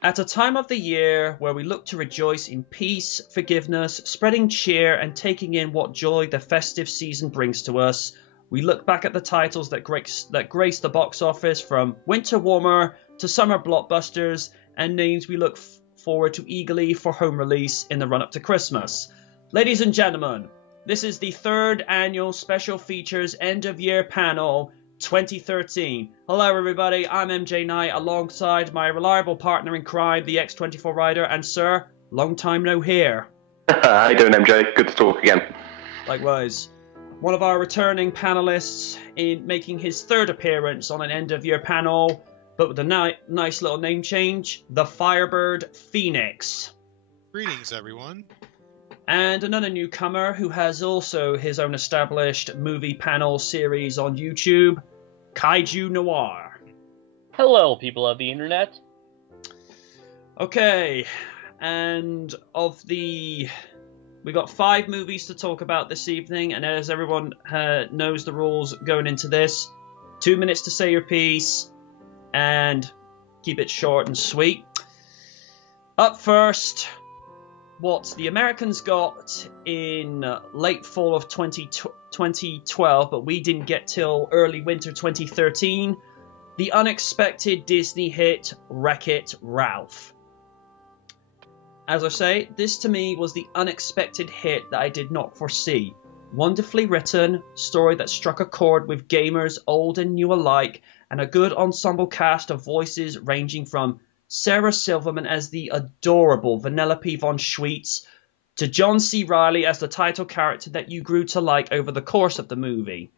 At a time of the year where we look to rejoice in peace, forgiveness, spreading cheer, and taking in what joy the festive season brings to us, we look back at the titles that grace the box office, from winter warmer to summer blockbusters, and names we look forward to eagerly for home release in the run-up to Christmas. Ladies and gentlemen, this is the third annual Special Features End of Year Panel 2013. Hello everybody, I'm MJ Knight alongside my reliable partner in crime, the X24 Rider, and sir, long time no hear. How you doing, MJ? Good to talk again. Likewise. One of our returning panelists in making his third appearance on an end of year panel, but with a nice little name change, the Firebird Phoenix. Greetings, everyone. And another newcomer who has also his own established movie panel series on YouTube, Kaiju Noir. Hello, people of the internet. Okay, and we got 5 movies to talk about this evening, and as everyone knows the rules going into this, 2 minutes to say your piece, and keep it short and sweet. Up first, what the Americans got in late fall of 2012, but we didn't get till early winter 2013, the unexpected Disney hit Wreck-It Ralph. As I say, this to me was the unexpected hit that I did not foresee. Wonderfully written, story that struck a chord with gamers old and new alike, and a good ensemble cast of voices ranging from Sarah Silverman as the adorable Vanellope von Schweetz to John C. Reilly as the title character that you grew to like over the course of the movie.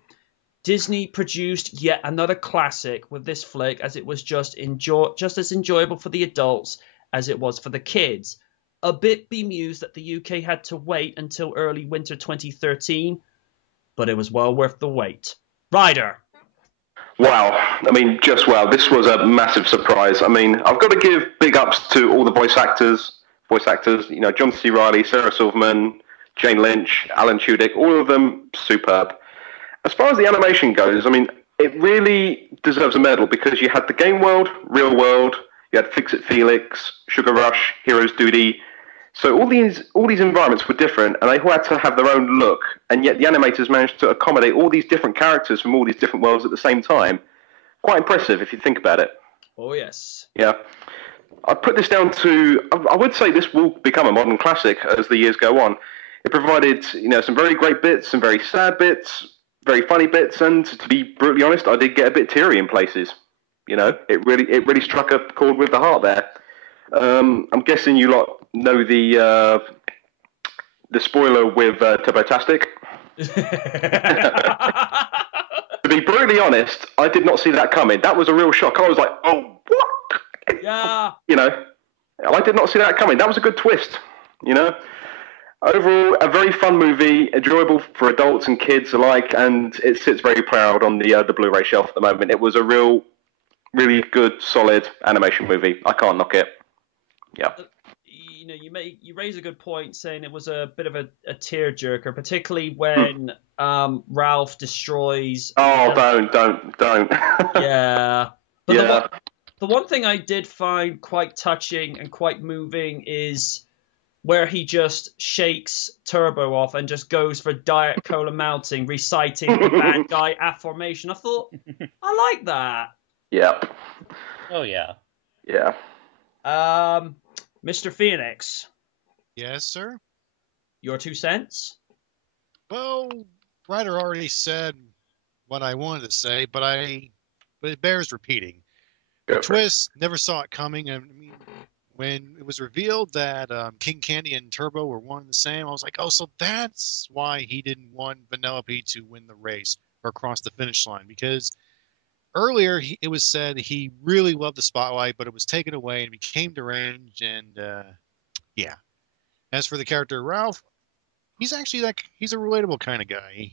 Disney produced yet another classic with this flick, as it was just as enjoyable for the adults as it was for the kids. A bit bemused that the UK had to wait until early winter 2013, but it was well worth the wait. Ryder. Wow. I mean, just wow. This was a massive surprise. I mean, I've got to give big ups to all the voice actors, you know, John C. Reilly, Sarah Silverman, Jane Lynch, Alan Tudyk, all of them superb. As far as the animation goes, I mean, it really deserves a medal because you had the game world, real world, you had Fix-It Felix, Sugar Rush, Heroes Duty. So all these environments were different, and they all had to have their own look, and yet the animators managed to accommodate all these different characters from all these different worlds at the same time. Quite impressive if you think about it. Oh, yes. Yeah. I put this down to, I would say this will become a modern classic as the years go on. It provided, you know, some very great bits, some very sad bits, very funny bits, and to be brutally honest, I did get a bit teary in places. You know, it really struck a chord with the heart there. I'm guessing you lot know the spoiler with Turbotastic. To be brutally honest, I did not see that coming. That was a real shock. I was like, oh, what? Yeah. You know, I did not see that coming. That was a good twist, you know. Overall, a very fun movie, enjoyable for adults and kids alike, and it sits very proud on the Blu-ray shelf at the moment. It was a really good, solid animation movie. I can't knock it. Yeah. You know, you raise a good point saying it was a bit of a tearjerker, particularly when Ralph destroys. Oh, don't. Yeah. But yeah. The one thing I did find quite touching and quite moving is where he just shakes Turbo off and just goes for Diet Cola Mounting, reciting the bad guy affirmation. I thought, I like that. Yeah. Oh, yeah. Yeah. Mr. Phoenix. Yes, sir? Your 2 cents? Well, Ryder already said what I wanted to say, but it bears repeating. The twist, never saw it coming. I mean, when it was revealed that King Candy and Turbo were one and the same, I was like, oh, so that's why he didn't want Vanellope to win the race or cross the finish line. Because earlier it was said he really loved the spotlight, but it was taken away and became deranged. And yeah. As for the character Ralph, he's actually he's a relatable kind of guy.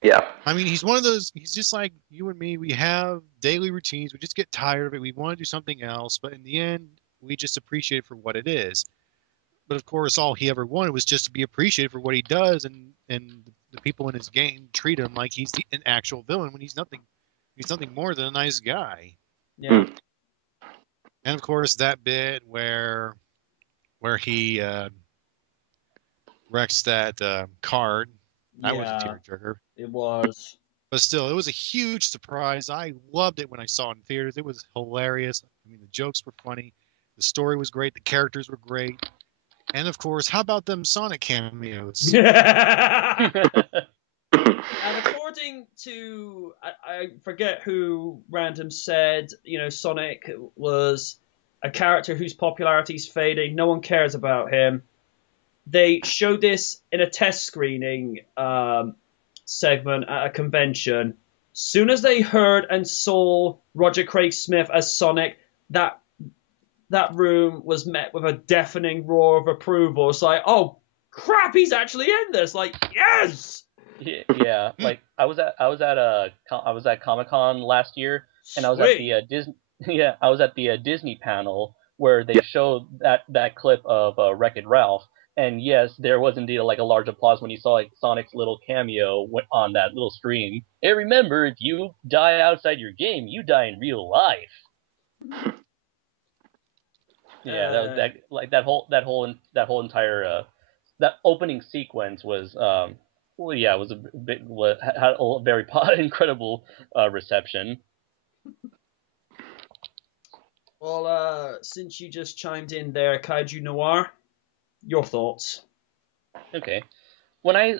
Yeah. I mean, he's one of those, he's just like you and me. We have daily routines. We just get tired of it. We want to do something else. But in the end, we just appreciate it for what it is. But of course, all he ever wanted was just to be appreciated for what he does. And the people in his game treat him like he's an actual villain when he's nothing more than a nice guy. Yeah. And of course, that bit where he wrecks that card, that was a Yeah, tearjerker. it was. But still, it was a huge surprise. I loved it when I saw it in theaters. It was hilarious. I mean, the jokes were funny. The story was great. The characters were great. And of course, how about them Sonic cameos? And according to, I forget who random said, Sonic was a character whose popularity is fading. No one cares about him. They showed this in a test screening segment at a convention. Soon as they heard and saw Roger Craig Smith as Sonic, that room was met with a deafening roar of approval. It's like, oh crap, he's actually in this! Like, yes. Yeah, like I was at Comic-Con last year, and I was at the Disney. Yeah, I was at the Disney panel where they showed that clip of Wreck-It Ralph, and yes, there was indeed a large applause when you saw Sonic's little cameo on that little screen. Hey, remember, if you die outside your game, you die in real life. Yeah, that whole entire that opening sequence was well, yeah, it was had a very incredible reception. Well, since you just chimed in there, Kaiju Noir, your thoughts? Okay. When I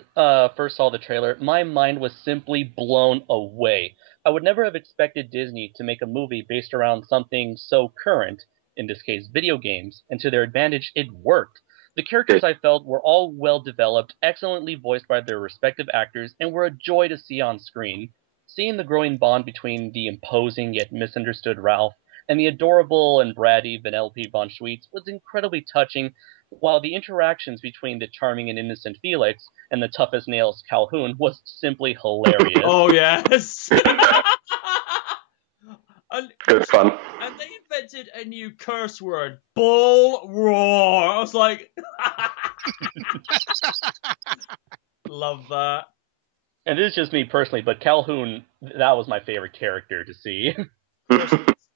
first saw the trailer, my mind was simply blown away. I would never have expected Disney to make a movie based around something so current, in this case video games, and to their advantage, it worked. The characters I felt were all well developed, excellently voiced by their respective actors, and were a joy to see on screen. Seeing the growing bond between the imposing yet misunderstood Ralph and the adorable and bratty Vanellope von Schweetz was incredibly touching, while the interactions between the charming and innocent Felix and the tough as nails Calhoun was simply hilarious. Oh, yes! Good fun. And they invented a new curse word, bull roar. I was like, love that. And this is just me personally, but Calhoun, that was my favorite character to see.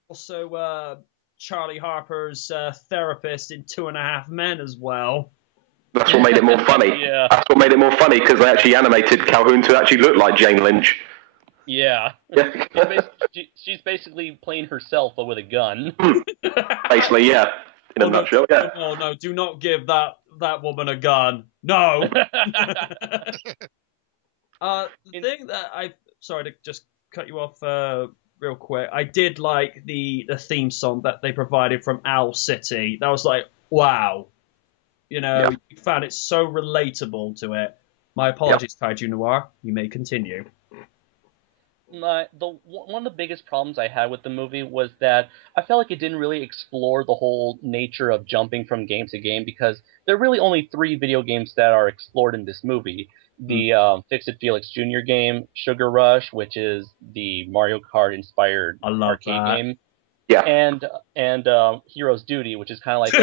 Also, Charlie Harper's therapist in 2.5 Men as well. That's what made it more funny. Yeah. That's what made it more funny, because they actually animated Calhoun to actually look like Jane Lynch. Yeah. She's basically playing herself, but with a gun. Basically, yeah. In a nutshell, yeah. Oh, no, do not give that woman a gun. No! The thing that sorry to just cut you off real quick. I did like the theme song that they provided from Owl City. That was like, wow. You found it so relatable to it. My apologies, Kaiju Noir. You may continue. One of the biggest problems I had with the movie was that I felt like it didn't really explore the whole nature of jumping from game to game, because there are really only 3 video games that are explored in this movie. The Fix-It Felix Jr. game, Sugar Rush, which is the Mario Kart inspired arcade game. Yeah. And Hero's Duty, which is kind of like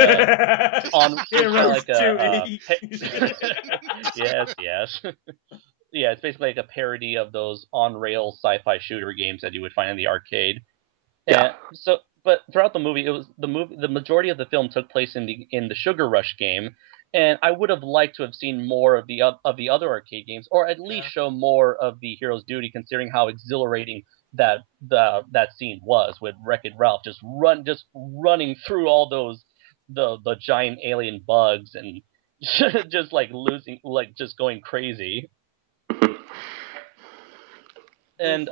yes. Yeah, it's basically like a parody of those on-rail sci-fi shooter games that you would find in the arcade. Yeah. But throughout the movie, the majority of the film took place in the Sugar Rush game, and I would have liked to have seen more of the other arcade games, or at least show more of the Hero's Duty, considering how exhilarating that scene was with Wreck-It Ralph just running through all those the giant alien bugs and just just going crazy. And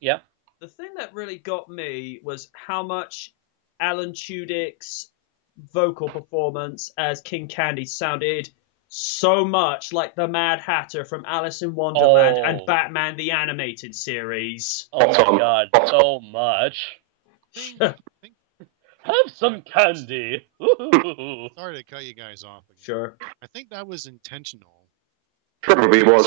yeah. The thing that really got me was how much Alan Tudyk's vocal performance as King Candy sounded so much like the Mad Hatter from Alice in Wonderland and Batman the Animated Series. Oh my god, so much. Have some candy. Sorry to cut you guys off again. Sure. I think that was intentional. Probably was.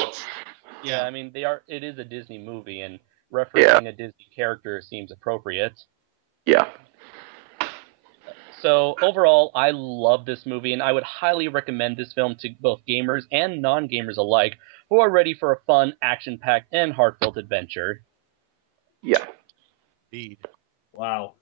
Yeah, I mean, it is a Disney movie, and referencing a Disney character seems appropriate. Yeah. So overall, I love this movie, and I would highly recommend this film to both gamers and non-gamers alike who are ready for a fun, action-packed, and heartfelt adventure. Yeah. Indeed. Wow.